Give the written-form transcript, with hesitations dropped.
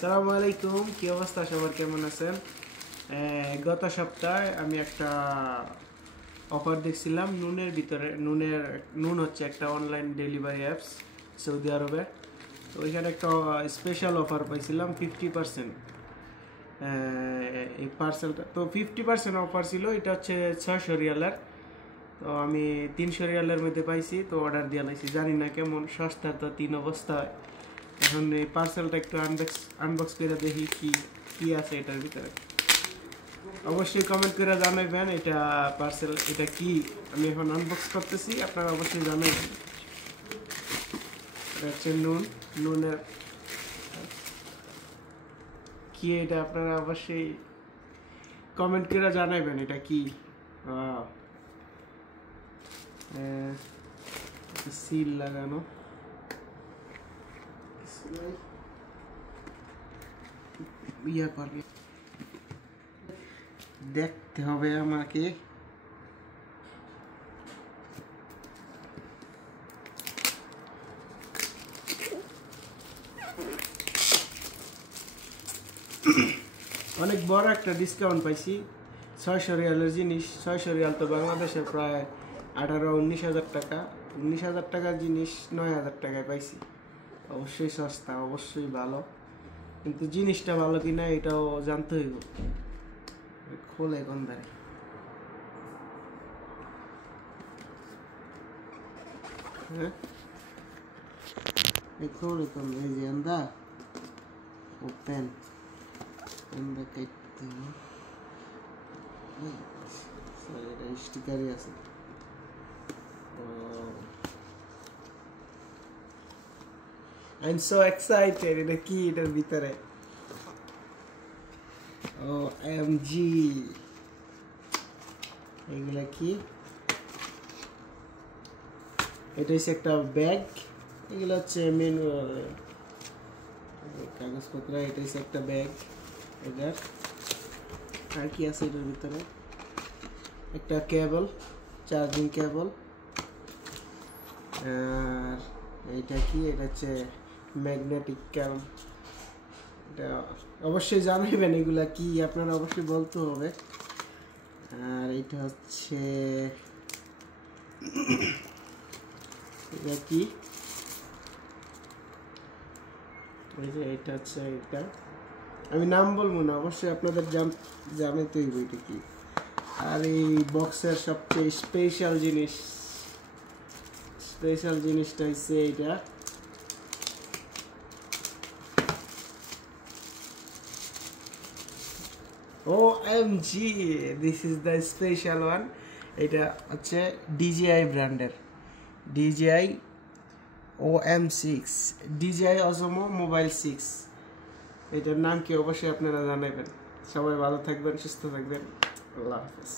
আসসালামু আলাইকুম, কি অবস্থা সবার, কেমন আছেন? গত সপ্তাহে আমি একটা অফার দেখছিলাম নুনের ভিতরে। নুন হচ্ছে একটা অনলাইন ডেলিভারি অ্যাপস সৌদি আরবে। তো ওইখানে একটা স্পেশাল অফার পাইছিলাম 50%। এই পার্সেলটা তো 50% অফার ছিল। এটা হচ্ছে 600 রিয়ালের। তো আমি 300 রিয়ালের মধ্যে পাইছি, তো অর্ডার দিয়ে লাইছি। জানি না কেমন সস্তার তো তিন অবস্থা হয়। এখন এই পার্সেলটা একটু আনবক্স করে দেখি কি কি আছে এটার ভিতরে। অবশ্যই কমেন্ট করে জানাবেন এটা পার্সেল, এটা কি। আমি এখন আনবক্স করতেছি, আপনারা অবশ্যই জানাবেন। এটা হচ্ছে নুনের কি, এটা আপনারা অবশ্যই কমেন্ট করে জানাবেন এটা কি। সিল লাগানো, ইয়া করবে, দেখতে হবে আমাকে। অনেক বড় একটা ডিসকাউন্ট পাইছি। 600 রিয়ালের জিনিস, 600 রিয়াল তো বাংলাদেশে প্রায় 18-19 হাজার টাকা। 19 হাজার টাকার জিনিস 9 হাজার টাকায় পাইছি। অবশ্যই সস্তা, অবশ্যই ভালো, কিন্তু জিনিসটা ভালো কিনা এটাও জানতে হইব। খোলে কোন ধারে? হ্যাঁ, এখন এই যে আন্দা ওপেন আন্দা কাটতে এটা স্টিকারই আছে। I'm so excited. এটা কি এটার ভিতরে? OMG, এগুলা কি? এটা হচ্ছে একটা ব্যাগ। এগুলো হচ্ছে ম্যানুয়াল কাগজপত্র। এটা হচ্ছে একটা ব্যাগ। এটার আর কি আছে এটার ভিতরে? একটা কেবল, চার্জিং কেবল। আর এটা কি? এটা হচ্ছে ম্যাগনেটিক ক্যাম। এটা অবশ্যই জানাবেন এগুলা কি, আপনারা অবশ্যই বলতে হবে। আর এটা হচ্ছে এটা কি? এই যে এটা হচ্ছে, এটা আমি নাম বলবো না, অবশ্যই আপনাদের জানাতে হইব এটা কি। আর এই বক্সের সবচেয়ে স্পেশাল জিনিসটা হচ্ছে এইটা। OMG, this is the special one. এটা হচ্ছে DJI ব্র্যান্ডের, DJI OM6, DJI Osmo Mobile 6। এটার নাম কি অবশ্যই আপনারা জানাবেন। সবাই ভালো থাকবেন, সুস্থ থাকবেন। আল্লাহ হাফেজ।